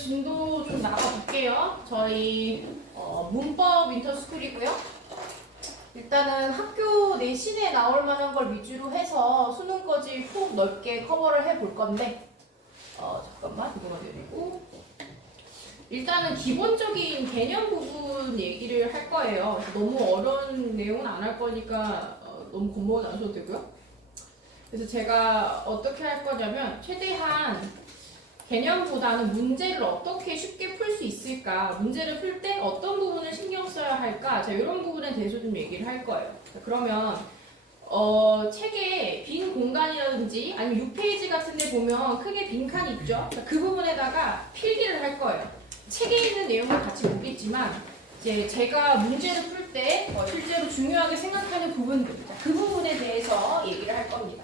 진도 좀 나가볼게요. 저희 문법 인터스쿨이고요. 일단은 학교 내신에 나올 만한 걸 위주로 해서 수능까지 훅 넓게 커버를 해볼 건데 잠깐만 이거만 내리고 일단은 기본적인 개념 부분 얘기를 할 거예요. 너무 어려운 내용은 안 할 거니까 너무 겁먹지 않으셔도 되고요. 그래서 제가 어떻게 할 거냐면 최대한 개념보다는 문제를 어떻게 쉽게 풀 수 있을까, 문제를 풀 때 어떤 부분을 신경 써야 할까, 자, 이런 부분에 대해서 좀 얘기를 할 거예요. 자, 그러면 책에 빈 공간이라든지 아니면 6페이지 같은 데 보면 크게 빈칸이 있죠. 자, 그 부분에다가 필기를 할 거예요. 책에 있는 내용을 같이 보겠지만 이제 제가 문제를 풀 때 실제로 중요하게 생각하는 부분들, 그 부분에 대해서 얘기를 할 겁니다.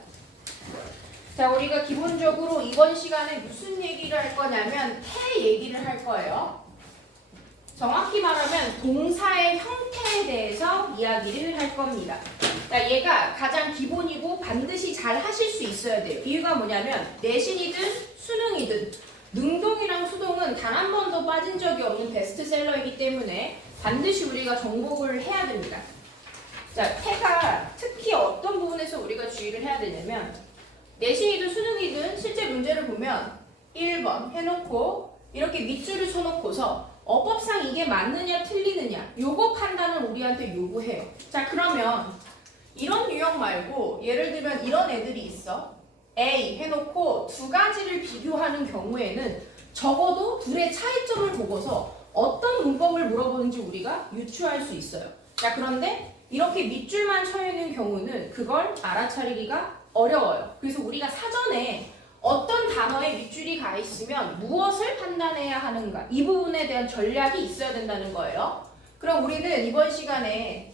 자, 우리가 기본적으로 이번 시간에 무슨 얘기를 할 거냐면 태 얘기를 할 거예요. 정확히 말하면 동사의 형태에 대해서 이야기를 할 겁니다. 자, 얘가 가장 기본이고 반드시 잘 하실 수 있어야 돼요. 이유가 뭐냐면 내신이든 수능이든 능동이랑 수동은 단 한 번도 빠진 적이 없는 베스트셀러이기 때문에 반드시 우리가 정복을 해야 됩니다. 자, 태가 특히 어떤 부분에서 우리가 주의를 해야 되냐면 내신이든 수능이든 실제 문제를 보면 1번 해놓고 이렇게 밑줄을 쳐놓고서 어법상 이게 맞느냐 틀리느냐 요거 판단을 우리한테 요구해요. 자, 그러면 이런 유형 말고 예를 들면 이런 애들이 있어. A 해놓고 두 가지를 비교하는 경우에는 적어도 둘의 차이점을 보고서 어떤 문법을 물어보는지 우리가 유추할 수 있어요. 자, 그런데 이렇게 밑줄만 쳐있는 경우는 그걸 알아차리기가 어려워요. 그래서 우리가 사전에 어떤 단어에 밑줄이 가 있으면 무엇을 판단해야 하는가, 이 부분에 대한 전략이 있어야 된다는 거예요. 그럼 우리는 이번 시간에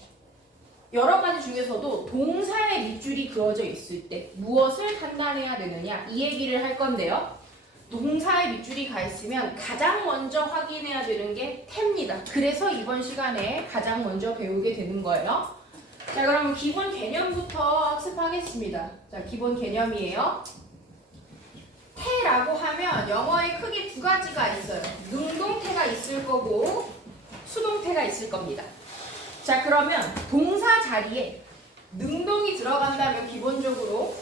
여러 가지 중에서도 동사의 밑줄이 그어져 있을 때 무엇을 판단해야 되느냐 이 얘기를 할 건데요. 동사의 밑줄이 가 있으면 가장 먼저 확인해야 되는 게 태입니다. 그래서 이번 시간에 가장 먼저 배우게 되는 거예요. 자, 그럼 기본 개념부터 학습하겠습니다. 자, 기본 개념이에요. 태라고 하면 영어에 크게 두 가지가 있어요. 능동태가 있을 거고 수동태가 있을 겁니다. 자, 그러면 동사 자리에 능동이 들어간다면 기본적으로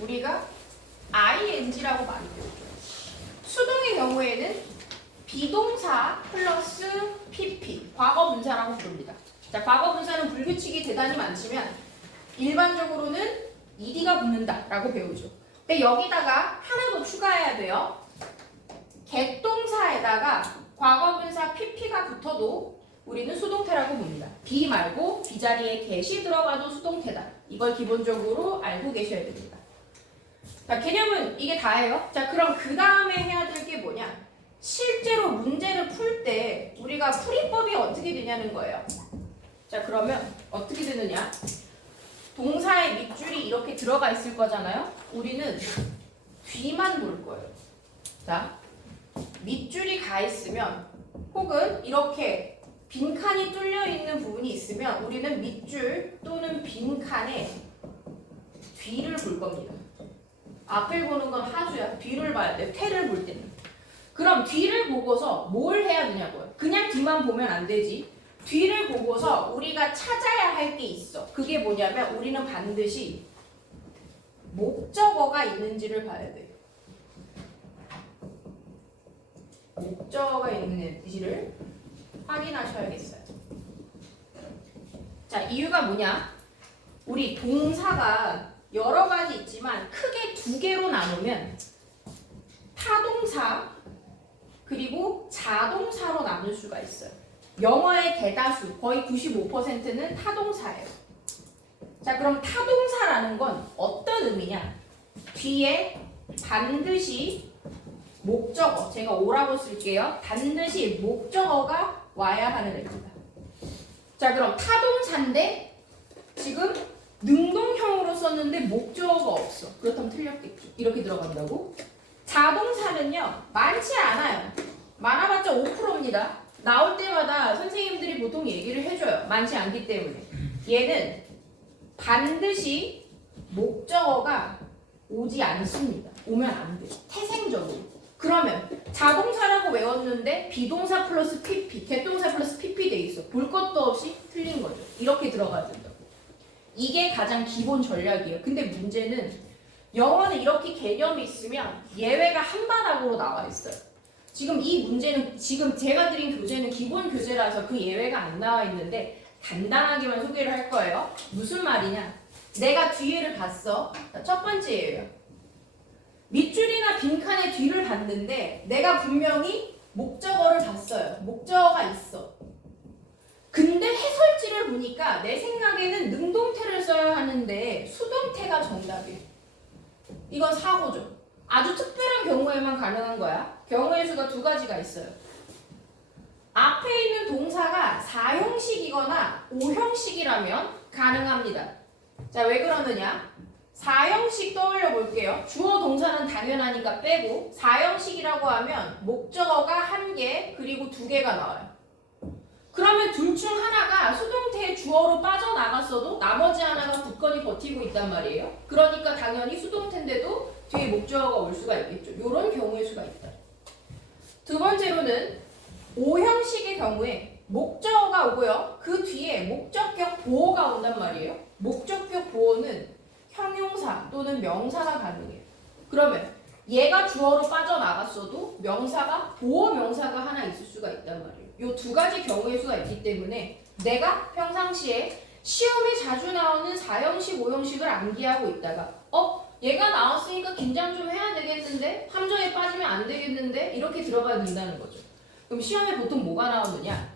우리가 ing라고 많이 배우죠. 수동의 경우에는 비동사 플러스 pp, 과거분사라고 부릅니다. 자, 과거분사는 불규칙이 대단히 많지만 일반적으로는 ed가 붙는다라고 배우죠. 근데 여기다가 하나 더 추가해야 돼요. 객동사에다가 과거분사 pp가 붙어도 우리는 수동태라고 봅니다. be 말고 be 자리에 get이 들어가도 수동태다. 이걸 기본적으로 알고 계셔야 됩니다. 자, 개념은 이게 다예요. 자, 그럼 그 다음에 해야 될 게 뭐냐? 실제로 문제를 풀 때 우리가 풀이법이 어떻게 되냐는 거예요. 자, 그러면 어떻게 되느냐? 동사의 밑줄이 이렇게 들어가 있을 거잖아요. 우리는 뒤만 볼 거예요. 자, 밑줄이 가 있으면 혹은 이렇게 빈칸이 뚫려 있는 부분이 있으면 우리는 밑줄 또는 빈칸에 뒤를 볼 겁니다. 앞을 보는 건 하수야. 뒤를 봐야 돼. 태를 볼 때는. 그럼 뒤를 보고서 뭘 해야 되냐고요. 그냥 뒤만 보면 안 되지. 뒤를 보고서 우리가 찾아야 할 게 있어. 그게 뭐냐면 우리는 반드시 목적어가 있는지를 봐야 돼요. 목적어가 있는지를 확인하셔야겠어요. 자, 이유가 뭐냐? 우리 동사가 여러 가지 있지만 크게 두 개로 나누면 타동사 그리고 자동사로 나눌 수가 있어요. 영어의 대다수 거의 95%는 타동사예요. 자, 그럼 타동사라는 건 어떤 의미냐? 뒤에 반드시 목적어, 제가 오라고 쓸게요. 반드시 목적어가 와야 하는 애입니다. 자, 그럼 타동사인데 지금 능동형으로 썼는데 목적어가 없어. 그렇다면 틀렸겠죠. 이렇게 들어간다고? 자동사는요, 많지 않아요. 많아봤자 5%입니다. 나올 때마다 선생님들이 보통 얘기를 해줘요. 많지 않기 때문에. 얘는 반드시 목적어가 오지 않습니다. 오면 안 돼요. 태생적으로. 그러면 자동사라고 외웠는데 비동사 플러스 PP, 개동사 플러스 PP 돼 있어. 볼 것도 없이 틀린 거죠. 이렇게 들어가야 된다고. 이게 가장 기본 전략이에요. 근데 문제는 영어는 이렇게 개념이 있으면 예외가 한 바닥으로 나와 있어요. 지금 이 문제는 지금 제가 드린 교재는 기본 교재라서 그 예외가 안 나와 있는데 간단하게만 소개를 할 거예요. 무슨 말이냐? 내가 뒤에를 봤어. 첫 번째예요. 밑줄이나 빈칸의 뒤를 봤는데 내가 분명히 목적어를 봤어요. 목적어가 있어. 근데 해설지를 보니까 내 생각에는 능동태를 써야 하는데 수동태가 정답이에요. 이건 사고죠. 아주 특별한 경우에만 가능한 거야. 경우의 수가 두 가지가 있어요. 앞에 있는 동사가 4형식이거나 5형식이라면 가능합니다. 자, 왜 그러느냐? 4형식 떠올려 볼게요. 주어 동사는 당연하니까 빼고 4형식이라고 하면 목적어가 1개 그리고 2개가 나와요. 그러면 둘 중 하나가 수동태의 주어로 빠져나갔어도 나머지 하나가 굳건히 버티고 있단 말이에요. 그러니까 당연히 수동태인데도 뒤에 목적어가 올 수가 있겠죠. 이런 경우의 수가 있다. 두 번째로는 5형식의 경우에 목적어가 오고요. 그 뒤에 목적격 보어가 온단 말이에요. 목적격 보어는 형용사 또는 명사가 가능해요. 그러면 얘가 주어로 빠져나갔어도 명사가 보어 명사가 하나 있을 수가 있단 말이에요. 이 두 가지 경우의 수가 있기 때문에 내가 평상시에 시험에 자주 나오는 4형식, 5형식을 암기하고 있다가 얘가 나왔으니까 긴장 좀 해야 되겠는데 함정에 빠지면 안 되겠는데 이렇게 들어가야 된다는 거죠. 그럼 시험에 보통 뭐가 나오느냐?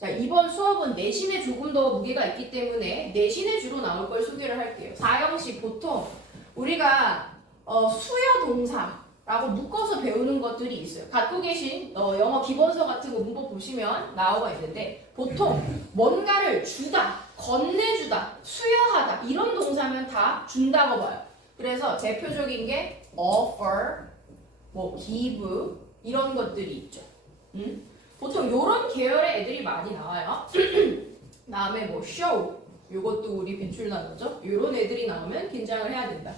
자, 이번 수업은 내신에 조금 더 무게가 있기 때문에 내신에 주로 나올 걸 소개를 할게요. 4형식 보통 우리가 수요 동사라고 묶어서 배우는 것들이 있어요. 갖고 계신 영어 기본서 같은 거 문법 보시면 나오가 있는데 보통 뭔가를 주다, 건네주다, 수여하다 이런 동사면 다 준다고 봐요. 그래서 대표적인 게 offer, 뭐 give 이런 것들이 있죠. 보통 이런 계열의 애들이 많이 나와요. 다음에 뭐 show 이것도 우리 빈출 단어죠. 이런 애들이 나오면 긴장을 해야 된다.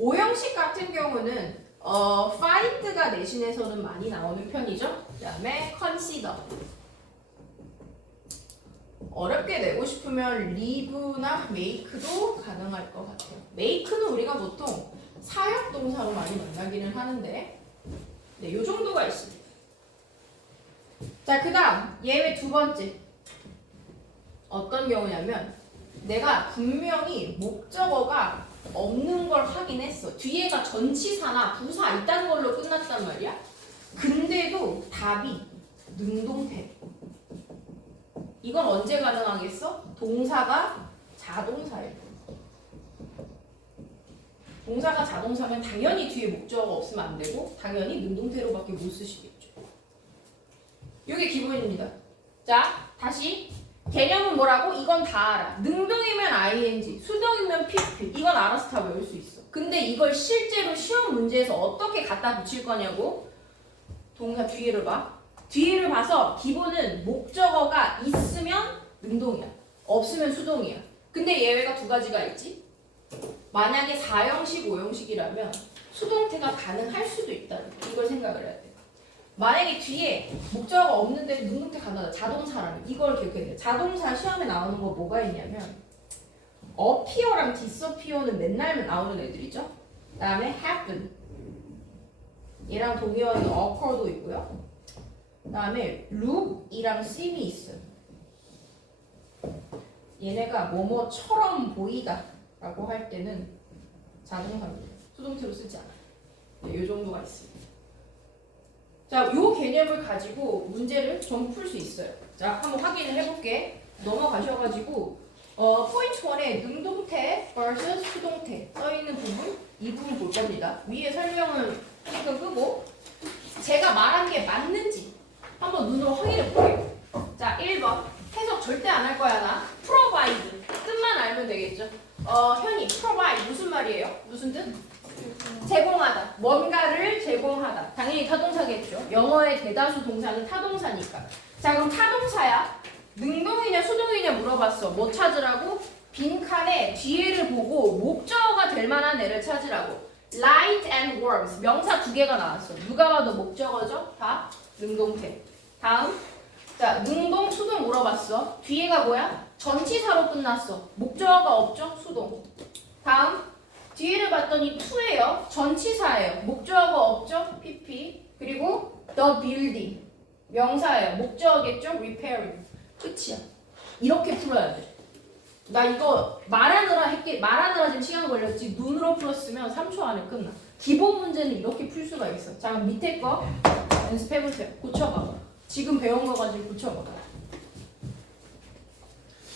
5형식 같은 경우는 find가 내신에서는 많이 나오는 편이죠. 그 다음에 consider 어렵게 내고 싶으면 leave나 make도 가능할 것 같아요. make는 우리가 보통 사역 동사로 많이 만나기는 하는데 네, 요 정도가 있습니다. 자, 그 다음 예외 두 번째 어떤 경우냐면 내가 분명히 목적어가 없는 걸 확인했어. 뒤에가 전치사나 부사 있다는 걸로 끝났단 말이야. 근데도 답이 능동태. 이건 언제 가능하겠어? 동사가 자동사예요. 동사가 자동사면 당연히 뒤에 목적어가 없으면 안 되고 당연히 능동태로밖에 못 쓰시겠죠. 이게 기본입니다. 자, 다시 개념은 뭐라고? 이건 다 알아. 능동이면 ing, 수동이면 pp. 이건 알아서 다 외울 수 있어. 근데 이걸 실제로 시험 문제에서 어떻게 갖다 붙일 거냐고? 동사 뒤에를 봐. 뒤에를 봐서 기본은 목적어가 있으면 능동이야. 없으면 수동이야. 근데 예외가 두 가지가 있지. 만약에 4형식, 5형식이라면 수동태가 가능할 수도 있다. 이걸 생각을 해야 돼. 만약에 뒤에 목적어가 없는데 능동태 가능하다. 자동사라면 이걸 기억해야 돼. 자동사 시험에 나오는 거 뭐가 있냐면 appear랑 disappear는 맨날 나오는 애들이죠. 그 다음에 happen 얘랑 동의어는 occur도 있고요. 그 다음에 look이랑 seem이 있어요. 얘네가 뭐뭐처럼 보이다 라고 할 때는 자동사입니다. 수동태로 쓰지 않아요. 네, 이 정도가 있습니다. 자, 요 개념을 가지고 문제를 좀 풀 수 있어요. 자, 한번 확인을 해볼게. 넘어가셔가지고 포인트 1에 능동태 vs 수동태 써있는 부분 이 부분 볼 겁니다. 위에 설명을 핑크 끄고 제가 말한 게 맞는지 한번 눈으로 확인해 볼게요. 자, 1번 해석 절대 안 할 거야 나. provide 뜻만 알면 되겠죠. 현이 provide 무슨 말이에요? 무슨 뜻? 제공하다. 뭔가를 제공하다. 당연히 타동사겠죠. 영어의 대다수 동사는 타동사니까. 자, 그럼 타동사야. 능동이냐 수동이냐 물어봤어. 뭐 찾으라고? 빈칸에 뒤에를 보고 목적어가 될 만한 애를 찾으라고. light and warmth. 명사 두 개가 나왔어. 누가 봐도 목적어죠? 다 능동태. 다음. 자, 능동, 수동 물어봤어. 뒤에가 뭐야? 전치사로 끝났어. 목적어가 없죠? 수동. 다음. 뒤에를 봤더니 to예요. 전치사예요. 목적어가 없죠? pp. 그리고 the building. 명사예요. 목적어겠죠? repairing. 끝이야. 이렇게 풀어야 돼. 나 이거 말하느라 지금 시간 걸렸지. 눈으로 풀었으면 3초 안에 끝나. 기본 문제는 이렇게 풀 수가 있어. 자, 그럼 밑에 거 연습해보세요. 고쳐봐. 지금 배운 거 가지고 고쳐봐.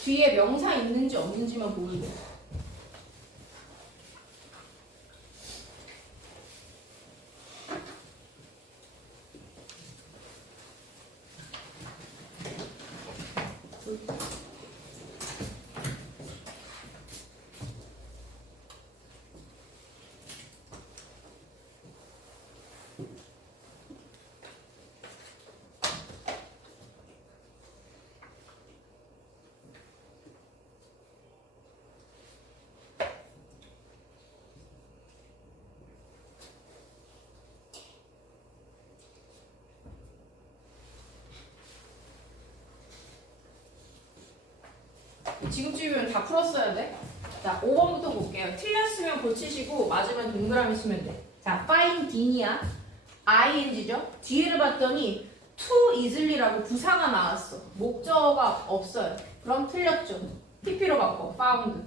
뒤에 명사 있는지 없는지만 보면 돼. 지금쯤이면 다 풀었어야 돼. 자, 5번부터 볼게요. 틀렸으면 고치시고 맞으면 동그라미 쓰면 돼. 자, find D냐? ing죠? 뒤를 봤더니 too easily라고 부사가 나왔어. 목적어가 없어요. 그럼 틀렸죠. pp로 바꿔. found.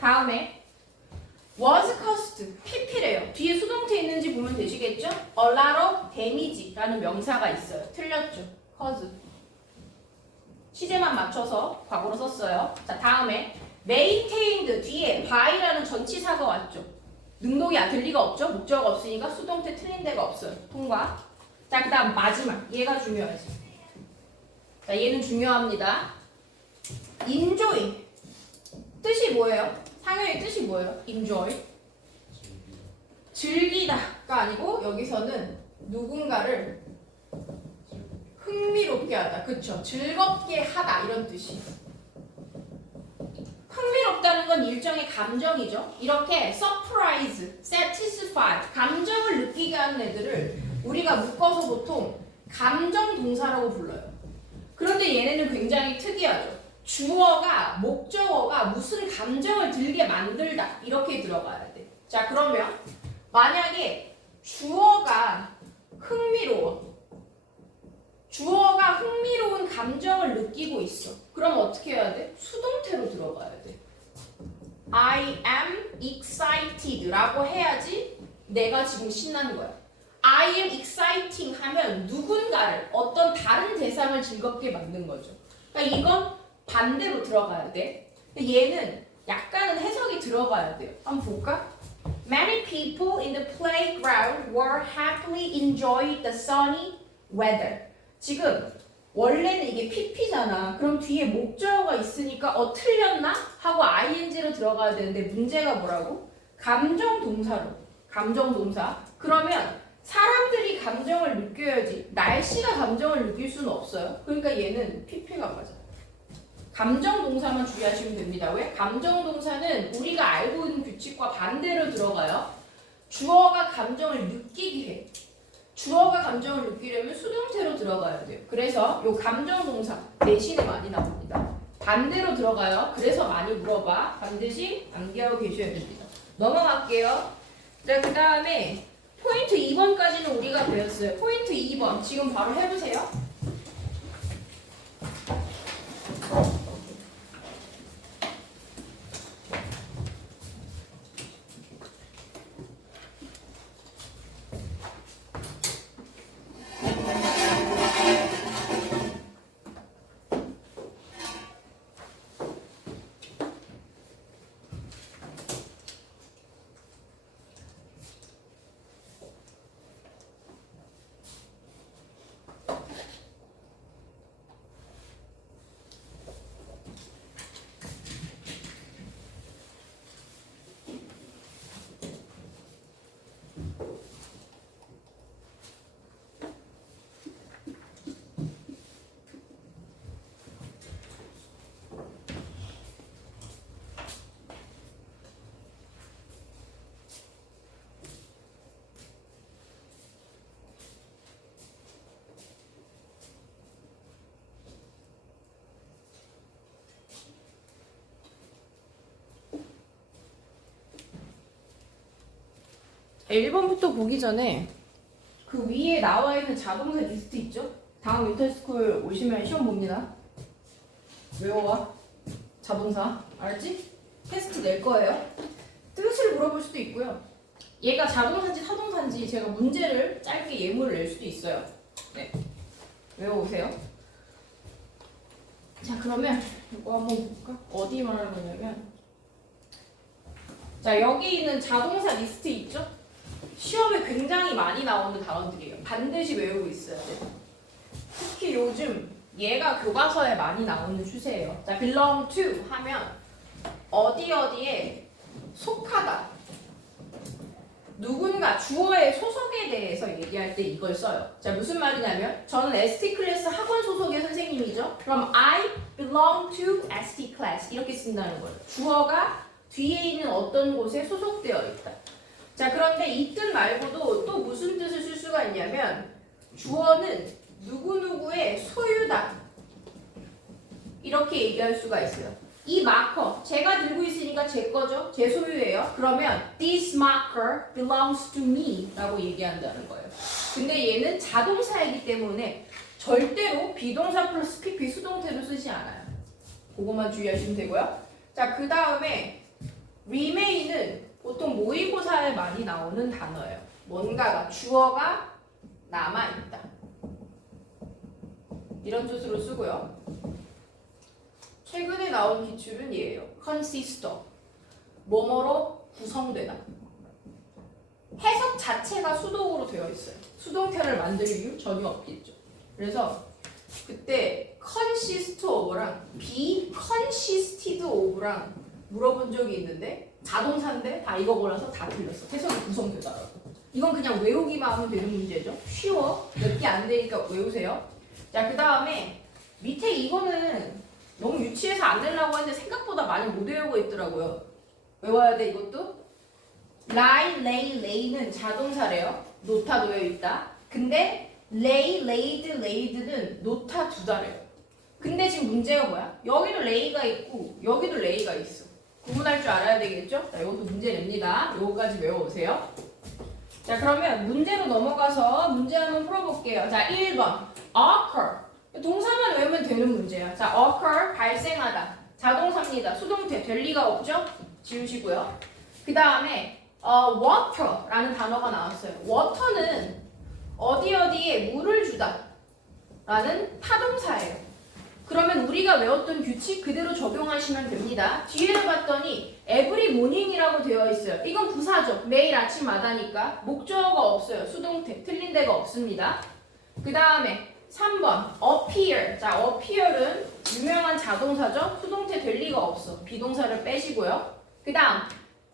다음에 was caused. pp래요. 뒤에 수동태 있는지 보면 되시겠죠? a lot of damage라는 명사가 있어요. 틀렸죠. cause. 시제만 맞춰서 과거로 썼어요. 자, 다음에 maintained 뒤에 by라는 전치사가 왔죠. 능동이 될 리가 없죠. 목적어가 없으니까 수동태 틀린 데가 없어요. 통과. 자, 그 다음 마지막. 얘가 중요하지. 자, 얘는 중요합니다. enjoy. 뜻이 뭐예요? 상형의 뜻이 뭐예요? enjoy. 즐기다가 아니고 여기서는 누군가를 흥미롭게 하다. 그쵸? 즐겁게 하다. 이런 뜻이. 흥미롭다는 건 일종의 감정이죠. 이렇게 surprise, satisfy, 감정을 느끼게 하는 애들을 우리가 묶어서 보통 감정 동사라고 불러요. 그런데 얘네는 굉장히 특이하죠. 주어가, 목적어가 무슨 감정을 들게 만들다. 이렇게 들어가야 돼. 자, 그러면 만약에 주어가 흥미로워. 주어가 흥미로운 감정을 느끼고 있어. 그럼 어떻게 해야 돼? 수동태로 들어가야 돼. I am excited 라고 해야지 내가 지금 신나는 거야. I am exciting 하면 누군가를, 어떤 다른 대상을 즐겁게 만든 거죠. 그러니까 이건 반대로 들어가야 돼. 근데 얘는 약간은 해석이 들어가야 돼요. 한번 볼까? Many people in the playground were happily enjoying the sunny weather. 지금 원래는 이게 pp잖아. 그럼 뒤에 목적어가 있으니까 틀렸나? 하고 ing로 들어가야 되는데 문제가 뭐라고? 감정 동사로. 감정 동사. 그러면 사람들이 감정을 느껴야지. 날씨가 감정을 느낄 수는 없어요. 그러니까 얘는 pp가 맞아. 감정 동사만 주의하시면 됩니다. 왜? 감정 동사는 우리가 알고 있는 규칙과 반대로 들어가요. 주어가 감정을 느끼게 해. 주어가 감정을 느끼려면 수동태로 들어가야 돼요. 그래서 요 감정 동사 대신에 많이 나옵니다. 반대로 들어가요. 그래서 많이 물어봐. 반드시 암기하고 계셔야 됩니다. 넘어갈게요. 자, 그 다음에 포인트 2번까지는 우리가 배웠어요. 포인트 2번 지금 바로 해보세요. 1번부터 보기 전에 그 위에 나와 있는 자동사 리스트 있죠? 다음 윈터스쿨 오시면 시험 봅니다. 외워와. 자동사. 알았지? 테스트 낼 거예요. 뜻을 물어볼 수도 있고요. 얘가 자동사인지 타동사인지 제가 문제를 짧게 예문을 낼 수도 있어요. 네. 외워오세요. 자, 그러면 이거 한번 볼까? 어디 말하는 거냐면 자, 여기 있는 자동사 리스트 있죠? 시험에 굉장히 많이 나오는 단어들이에요. 반드시 외우고 있어야 돼요. 특히 요즘 얘가 교과서에 많이 나오는 추세예요. 자, belong to 하면 어디 어디에 속하다. 누군가 주어의 소속에 대해서 얘기할 때 이걸 써요. 자, 무슨 말이냐면 저는 ST 클래스 학원 소속의 선생님이죠. 그럼 I belong to ST class 이렇게 쓴다는 거예요. 주어가 뒤에 있는 어떤 곳에 소속되어 있다. 자, 그런데 이 뜻 말고도 또 무슨 뜻을 쓸 수가 있냐면 주어는 누구누구의 소유다. 이렇게 얘기할 수가 있어요. 이 마커, 제가 들고 있으니까 제 거죠? 제 소유예요. 그러면 this marker belongs to me 라고 얘기한다는 거예요. 근데 얘는 자동사이기 때문에 절대로 비동사 플러스 PP 수동태로 쓰지 않아요. 그것만 주의하시면 되고요. 자, 그 다음에 remain은 보통 모의고사에 많이 나오는 단어예요. 뭔가가, 주어가 남아있다. 이런 뜻으로 쓰고요. 최근에 나온 기출은 얘예요. consist of. 뭐뭐로 구성되다. 해석 자체가 수동으로 되어 있어요. 수동태를 만들 이유 전혀 없겠죠. 그래서 그때 consist of랑 be consisted of랑 물어본 적이 있는데 자동사인데 다 읽어보라서 다 틀렸어. 해석이 구성되더라고. 이건 그냥 외우기만 하면 되는 문제죠. 쉬워. 몇 개 안 되니까 외우세요. 자, 그 다음에 밑에 이거는 너무 유치해서 안 되려고 했는데 생각보다 많이 못 외우고 있더라고요. 외워야 돼 이것도. lie, lay, lay는 자동사래요. 놓다 놓여 있다. 근데 lay, laid, laid는 놓다 두다래요. 근데 지금 문제가 뭐야? 여기도 lay가 있고 여기도 lay가 있어. 구분할 줄 알아야 되겠죠? 자, 이것도 문제 냅니다. 요거까지 외워오세요. 자, 그러면 문제로 넘어가서 문제 한번 풀어볼게요. 자, 1번 occur. 동사만 외우면 되는 문제야. 자, occur 발생하다. 자동사입니다. 수동태 될 리가 없죠? 지우시고요. 그 다음에 water라는 단어가 나왔어요. water는 어디 어디에 물을 주다 라는 타동사예요. 그러면 우리가 외웠던 규칙 그대로 적용하시면 됩니다. 뒤에를 봤더니 every morning이라고 되어 있어요. 이건 부사죠. 매일 아침마다니까 목적어가 없어요. 수동태 틀린 데가 없습니다. 그 다음에 3번 appear. 자, appear은 유명한 자동사죠. 수동태 될 리가 없어. 비동사를 빼시고요. 그 다음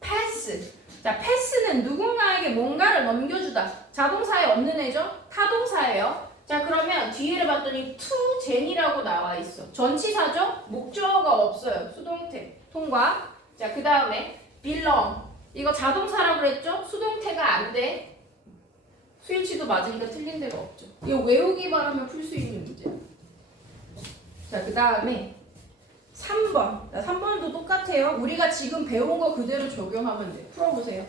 pass. 자, pass는 누군가에게 뭔가를 넘겨주다. 자동사에 없는 애죠. 타동사예요. 자, 그러면 뒤에를 봤더니 to gen이라고 나와 있어. 전치사죠. 목적어가 없어요. 수동태 통과. 자, 그 다음에 belong. 이거 자동사라고 그랬죠. 수동태가 안 돼. 수일치도 맞으니까 틀린 데가 없죠. 이거 외우기만 하면 풀 수 있는 문제야. 자, 그 다음에 3번. 3번도 똑같아요. 우리가 지금 배운 거 그대로 적용하면 돼. 풀어보세요.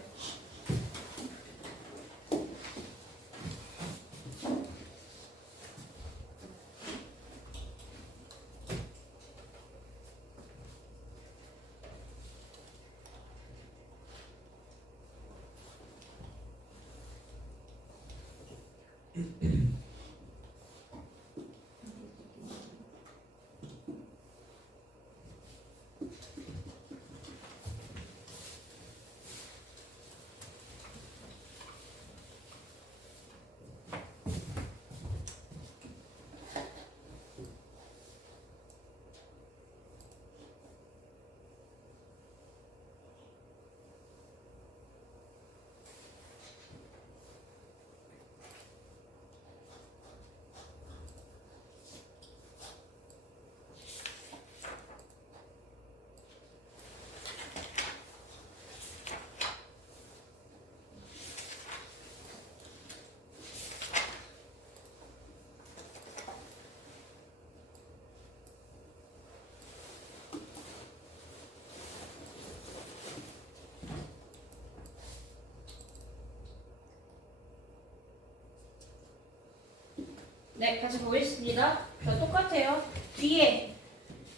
네, 다시 보겠습니다. 자, 똑같아요. 뒤에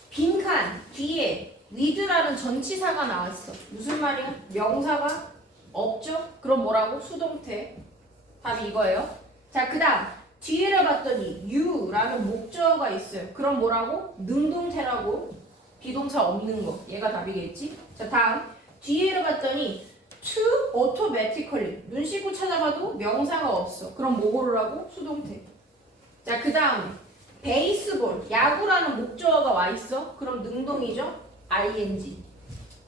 빈칸 뒤에 with라는 전치사가 나왔어. 무슨 말이야? 명사가 없죠? 그럼 뭐라고? 수동태. 답이 이거예요. 자, 그 다음 뒤에를 봤더니 you라는 목적어가 있어요. 그럼 뭐라고? 능동태라고. 비동사 없는 거. 얘가 답이겠지? 자, 다음 뒤에를 봤더니 to automatically 눈 씻고 찾아봐도 명사가 없어. 그럼 뭐 고르라고? 수동태. 자, 그 다음 베이스볼 야구라는 목적어가 와 있어. 그럼 능동이죠? ing.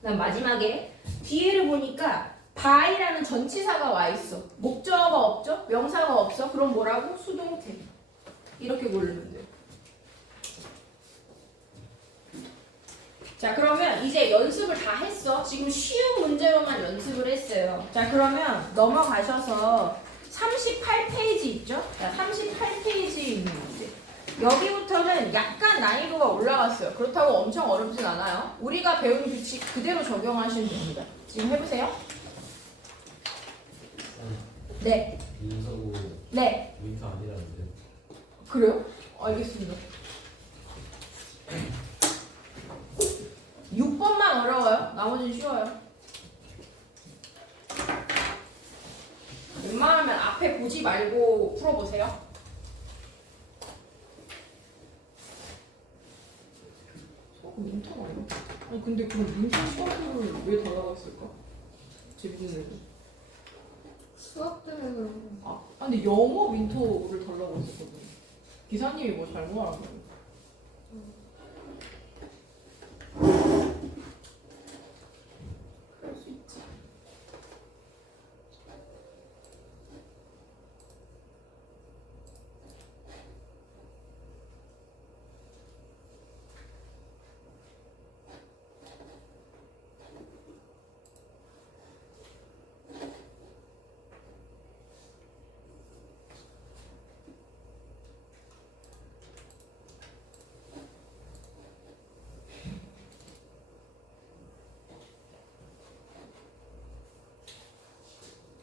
그다음 마지막에 뒤에를 보니까 by라는 전치사가 와 있어. 목적어가 없죠? 명사가 없어. 그럼 뭐라고? 수동태. 이렇게 고르면 돼요. 자, 그러면 이제 연습을 다 했어. 지금 쉬운 문제로만 연습을 했어요. 자, 그러면 넘어가셔서 38페이지 있죠? 자, 38페이지에 있는 문제. 여기부터는 약간 난이도가 올라갔어요. 그렇다고 엄청 어렵진 않아요. 우리가 배운 규칙 그대로 적용하시면 됩니다. 지금 해보세요. 네. 민서고 네. 민서 아니라는데. 그래요? 알겠습니다. 6번만 어려워요. 나머지는 쉬워요. 웬만하면 앞에 보지 말고 풀어보세요. 민터가 아니야? 아니 근데 그럼 민터 수학을 왜 달라고 했을까? 재밌는 애들. 수학 때문에 그런 거. 아 근데 영어 민터를 달라고 했었거든. 기사님이 뭐 잘못 알았나? 그럴 수 있지.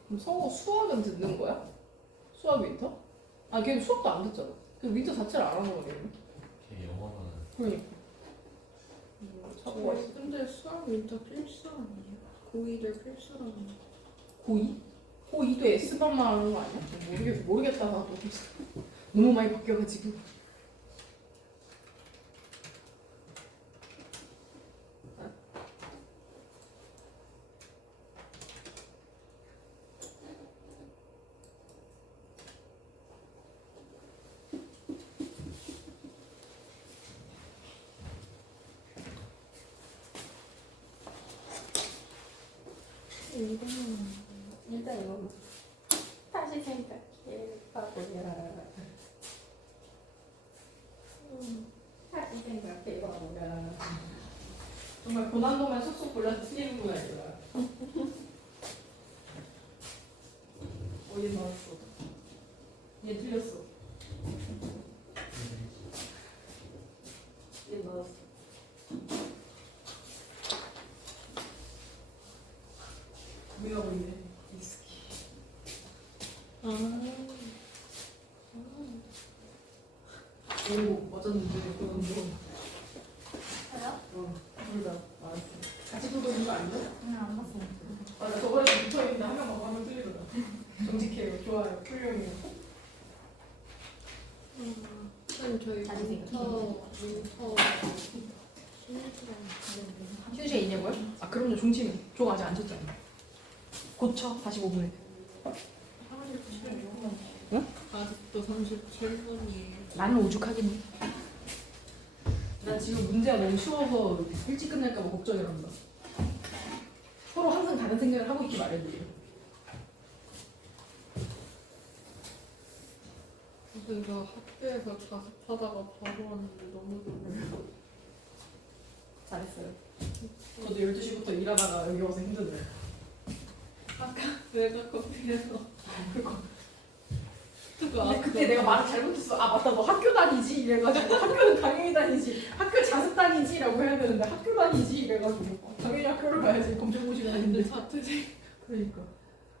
그럼 성우 수학은 듣는 거야? 수학 윈터? 아, 걔는 수학도 안 듣잖아. 그 윈터 자체를 안 하는 거네. 걔 영어만 그러니까. 사고가 있어. 근데 수학 민터 필수 아니에요? 고2들 필수라는 거. 고2? 고2도 S반만 하는 거 아니야? 모르겠다, 나도. 너무 많이 바뀌어가지고. 일단 이거 다시 생각해봐보자. 다시 생각해봐보자. 정말 고난도만 쏙쏙 골라서 틀리는 건 아니라. 얘 나왔어. 얘 틀렸어. 얘 나왔어. 우리가 보이네. 위스키. 오, 맞았는데 그건 뭐? 저요? 둘 다. 알았어. 같이 들고 있는 거 아니야? 안 봤어요. 맞아, 저번에 붙어있는데 한 명 먹고 하면 틀리더라. 정직해요. 좋아요. 훌륭해요. 저희 다시 민터 휴지에 있냐고요? 아, 그럼요. 종치는. 종 아직 안 쳤잖아. 고쳐. 45분에. 응? 아직도 37분이에요. 나는 오죽하겠니? 난 지금 문제가 너무 쉬워서 일찍 끝날까 봐 걱정을 한다. 서로 항상 다른 생각을 하고 있기 마련이에요. 근데 저 학교에서 자습하다가 바로 왔는데 너무 졸려요. 잘했어요. 저도 12시부터 일하다가 여기 와서 힘드네요. 아까 내가 커피에서 그거. 그거 근데 그때 내가 말을 잘못했어. 아 맞다, 너 학교 다니지? 이래가지고 학교는 당연히 다니지. 학교 자습 다니지? 라고 해야 되는데 학교 다니지? 이래가지고 당연히 학교를 가야지. 검정고시가 근데 아닌데. 자퇴생 그러니까.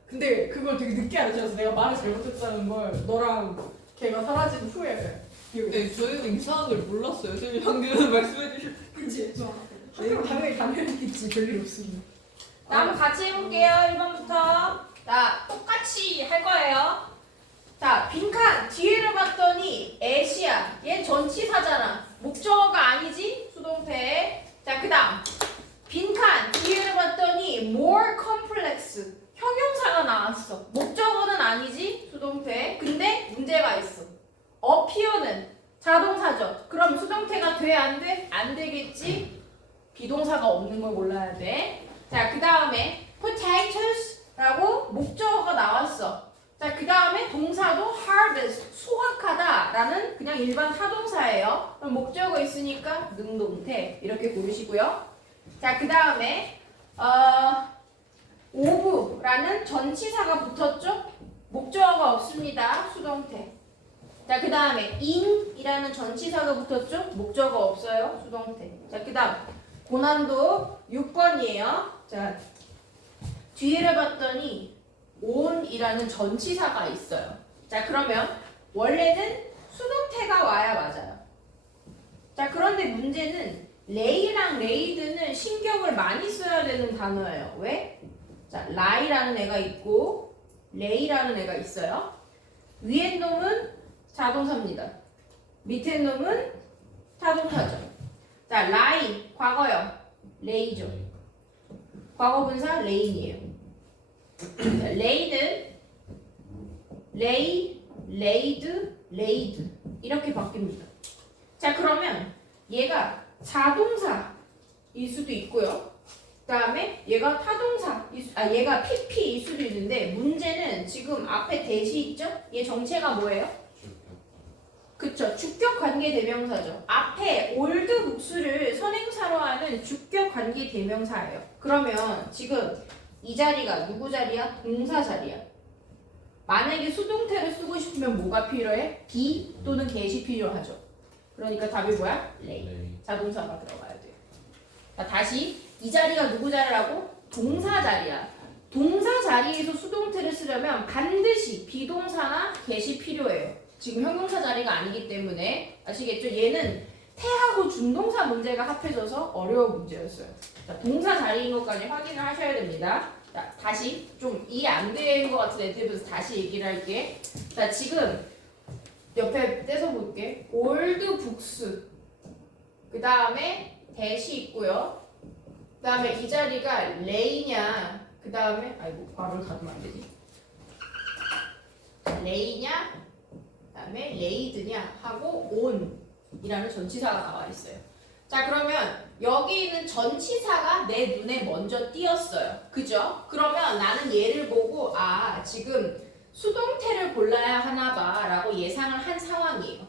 근데 그걸 되게 늦게 알았어. 내가 말을 잘못했다는 걸 너랑 걔가 사라진 후에 기억이 네, 저희도 이상한 걸 몰랐어요. 선생님 방금 말씀해 주실 그치? 학교 당연히 있겠지. 별일 없으면. 다음 같이 해볼게요. 1번부터. 자, 똑같이 할 거예요. 자, 빈칸 뒤에를 봤더니 애시야. 얘 전치사잖아. 목적어가 아니지? 수동태. 자, 그 다음 빈칸 뒤에를 봤더니 more complex. 형용사가 나왔어. 목적어는 아니지? 수동태. 근데 문제가 있어. appear는 자동사죠. 그럼 수동태가 돼? 안 돼? 안 되겠지? 비동사가 없는 걸 골라야 돼. 자, 그 다음에 potatoes라고 목적어가 나왔어. 자, 그 다음에 동사도 harvest, 수확하다라는 그냥 일반 타동사예요. 그럼 목적어 있으니까 능동태 이렇게 고르시고요. 자, 그 다음에 of라는 전치사가 붙었죠? 목적어가 없습니다. 수동태. 자, 그 다음에 in이라는 전치사가 붙었죠? 목적어 없어요. 수동태. 자, 그 다음 고난도 6번이에요. 자, 뒤를 봤더니 on이라는 전치사가 있어요. 자, 그러면 원래는 수동태가 와야 맞아요. 자, 그런데 문제는 lay랑 laid는 신경을 많이 써야 되는 단어예요. 왜? 자, lie라는 애가 있고 lay라는 애가 있어요. 위에 놈은 자동사입니다. 밑에 놈은 타동사죠. 자, lie 과거요. lay죠. 과거 분사 lay이에요. lay는 lay, laid, laid 이렇게 바뀝니다. 자, 그러면 얘가 자동사일 수도 있고요. 그 다음에 얘가 타동사, 얘가 PP일 수도 있는데 문제는 지금 앞에 대시 있죠? 얘 정체가 뭐예요? 그쵸. 주격 관계 대명사죠. 앞에 올드 복수를 선행사로 하는 주격 관계 대명사예요. 그러면 지금 이 자리가 누구 자리야? 동사 자리야. 만약에 수동태를 쓰고 싶으면 뭐가 필요해? be 또는 get이 필요하죠. 그러니까 답이 뭐야? lay. 자동사가 들어가야 돼요. 자, 다시 이 자리가 누구 자리라고? 동사 자리야. 동사 자리에서 수동태를 쓰려면 반드시 비동사나 get이 필요해요. 지금 형용사 자리가 아니기 때문에 아시겠죠? 얘는 태하고 준동사 문제가 합해져서 어려운 문제였어요. 자, 동사 자리인 것까지 확인을 하셔야 됩니다. 자, 다시 좀 이해 안 되는 것 같은 애들부터 다시 얘기를 할게. 자, 지금 옆에 떼서 볼게. 올드 북스 그 다음에 대시 있고요. 그 다음에 이 자리가 레이냐 그 다음에 아이고 괄호를 닫으면 안 되지. 레이냐 그 다음에 레이드냐 하고 on이라는 전치사가 나와 있어요. 자, 그러면 여기 있는 전치사가 내 눈에 먼저 띄었어요. 그죠? 그러면 나는 얘를 보고 아, 지금 수동태를 골라야 하나봐 라고 예상을 한 상황이에요.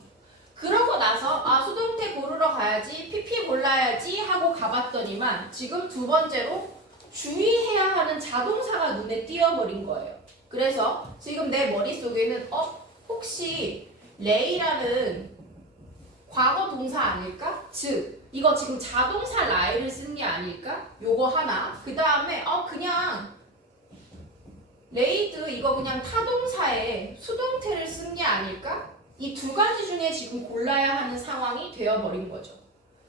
그러고 나서 아, 수동태 고르러 가야지, PP 골라야지 하고 가봤더니만 지금 두 번째로 주의해야 하는 자동사가 눈에 띄어버린 거예요. 그래서 지금 내 머릿속에는 혹시 레이라는 과거 동사 아닐까? 즉 이거 지금 자동사 라이를 쓴 게 아닐까? 요거 하나. 그 다음에 그냥 레이드 이거 그냥 타동사에 수동태를 쓴 게 아닐까? 이 두 가지 중에 지금 골라야 하는 상황이 되어버린 거죠.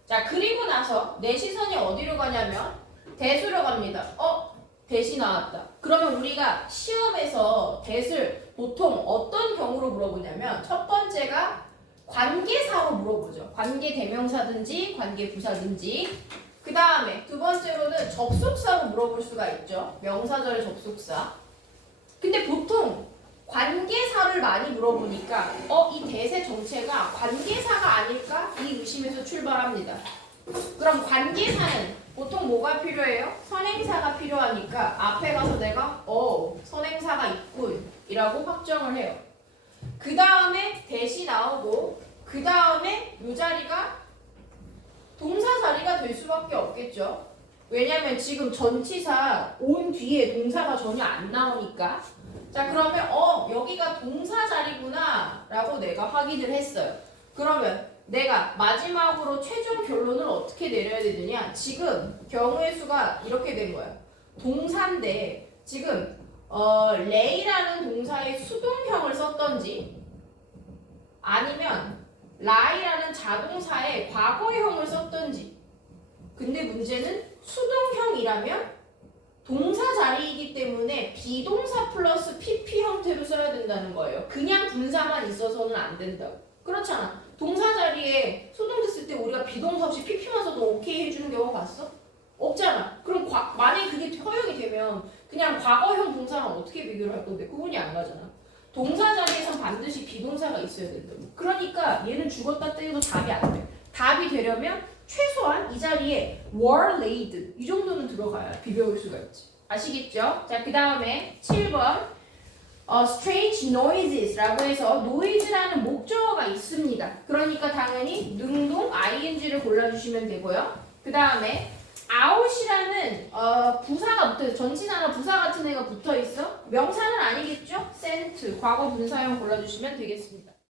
자, 그리고 나서 내 시선이 어디로 가냐면 대수로 갑니다. 대시 나왔다. 그러면 우리가 시험에서 대를 보통 어떤 경우로 물어보냐면 첫 번째가 관계사로 물어보죠. 관계 대명사든지 관계 부사든지. 그 다음에 두 번째로는 접속사로 물어볼 수가 있죠. 명사절의 접속사. 근데 보통 관계사를 많이 물어보니까 이 대세 정체가 관계사가 아닐까? 이 의심에서 출발합니다. 그럼 관계사는 보통 뭐가 필요해요? 선행사가 필요하니까 앞에 가서 내가 선행사가 있군 이라고 확정을 해요. 그 다음에 대시 나오고 그 다음에 이 자리가 동사 자리가 될 수밖에 없겠죠. 왜냐면 지금 전치사 on 뒤에 동사가 전혀 안 나오니까. 자, 그러면 여기가 동사 자리구나 라고 내가 확인을 했어요. 그러면 내가 마지막으로 최종 결론을 어떻게 내려야 되느냐. 지금 경우의 수가 이렇게 된 거야. 동사인데 지금 lay라는 동사의 수동형을 썼던지 아니면 lie라는 자동사의 과거형을 썼든지. 근데 문제는 수동형이라면 동사 자리이기 때문에 비동사 플러스 PP 형태로 써야 된다는 거예요. 그냥 분사만 있어서는 안 된다고. 그렇잖아. 동사 자리에 수동태 쓸 때 우리가 비동사 없이 PP만 써도 오케이 해주는 경우 봤어? 없잖아. 그럼 만약에 그게 허용이 되면 그냥 과거형 동사랑 어떻게 비교를 할 건데 구분이 안 가잖아. 동사 자리에선 반드시 비동사가 있어야 된다고. 그러니까 얘는 죽었다 때려도 답이 안 돼. 답이 되려면 최소한 이 자리에 were laid 이 정도는 들어가야 비벼올 수가 있지. 아시겠죠? 자, 그 다음에 7번 strange noises라고 해서 noise라는 목적어가 있습니다. 그러니까 당연히 능동 ing를 골라주시면 되고요. 그 다음에 out이라는 부사가 붙어있어. 전치사나 부사 같은 애가 붙어있어. 명사는 아니겠죠? sent 과거 분사형 골라주시면 되겠습니다.